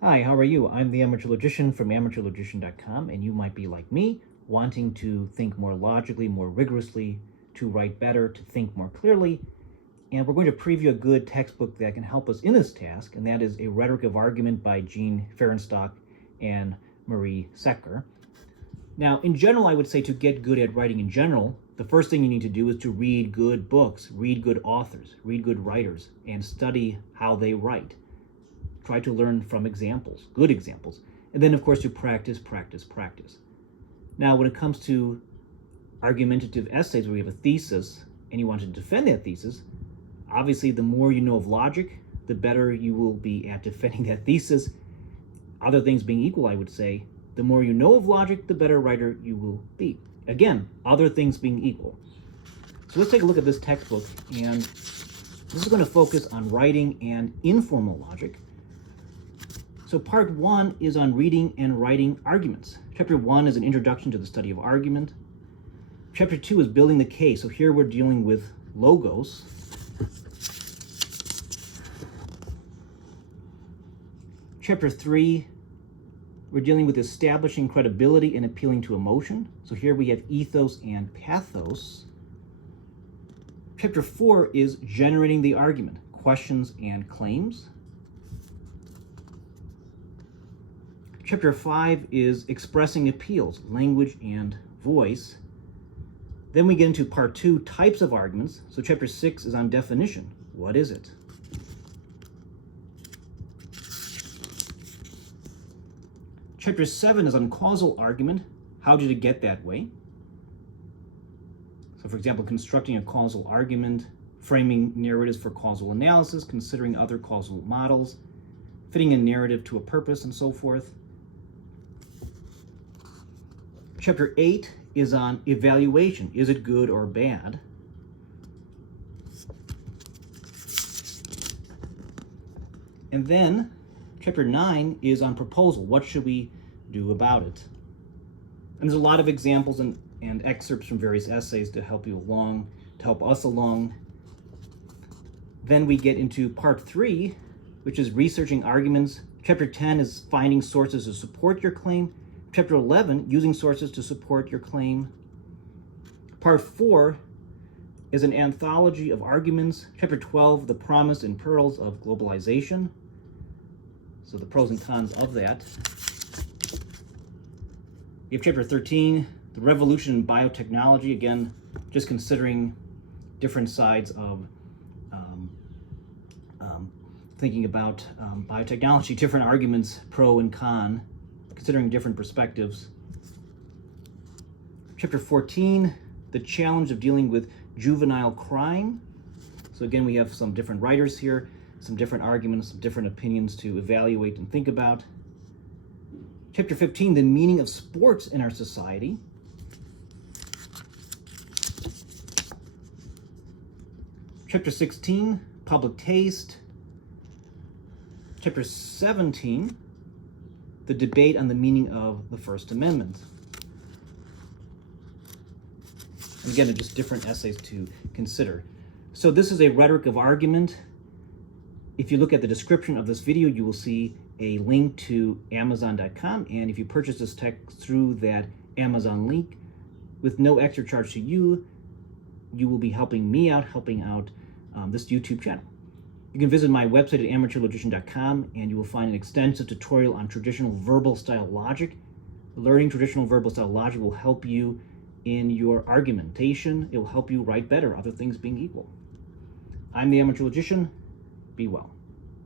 Hi, how are you? I'm the Amateur Logician from amateurlogician.com, and you might be like me, wanting to think more logically, more rigorously, to write better, to think more clearly. And we're going to preview a good textbook that can help us in this task, and that is A Rhetoric of Argument by Gene Ferenstock and Marie Secker. Now, in general, I would say to get good at writing in general, the first thing you need to do is to read good books, read good authors, read good writers, and study how they write. Try to learn from examples, good examples, and then of course to practice. Now when it comes to argumentative essays where you have a thesis and you want to defend that thesis, obviously the more you know of logic, the better you will be at defending that thesis. Other things being equal, I would say, the more you know of logic, the better writer you will be. Again, other things being equal. So let's take a look at this textbook, and this is going to focus on writing and informal logic. So part 1 is on reading and writing arguments. Chapter 1 is an introduction to the study of argument. Chapter 2 is building the case. So here we're dealing with logos. Chapter 3, we're dealing with establishing credibility and appealing to emotion. So here we have ethos and pathos. Chapter 4 is generating the argument, questions and claims. Chapter 5 is expressing appeals, language and voice. Then we get into part 2, types of arguments. So chapter 6 is on definition. What is it? Chapter 7 is on causal argument. How did it get that way? So for example, constructing a causal argument, framing narratives for causal analysis, considering other causal models, fitting a narrative to a purpose, and so forth. Chapter 8 is on evaluation. Is it good or bad? And then chapter 9 is on proposal. What should we do about it? And there's a lot of examples and excerpts from various essays to help you along, to help us along. Then we get into part 3, which is researching arguments. Chapter 10 is finding sources to support your claim. Chapter 11, using sources to support your claim. Part 4 is an anthology of arguments. Chapter 12, the promise and perils of globalization. So the pros and cons of that. You have chapter 13, the revolution in biotechnology. Again, just considering different sides of thinking about biotechnology, different arguments, pro and con, considering different perspectives. Chapter 14, the challenge of dealing with juvenile crime. So again, we have some different writers here, some different arguments, some different opinions to evaluate and think about. Chapter 15, the meaning of sports in our society. Chapter 16, public taste. Chapter 17, the debate on the meaning of the First Amendment. And again, just different essays to consider. So this is a rhetoric of argument. If you look at the description of this video, you will see a link to Amazon.com. And if you purchase this text through that Amazon link, with no extra charge to you, you will be helping me out, helping out this YouTube channel. You can visit my website at amateurlogician.com, and you will find an extensive tutorial on traditional verbal style logic. Learning traditional verbal style logic will help you in your argumentation. It will help you write better, other things being equal. I'm the Amateur Logician. Be well.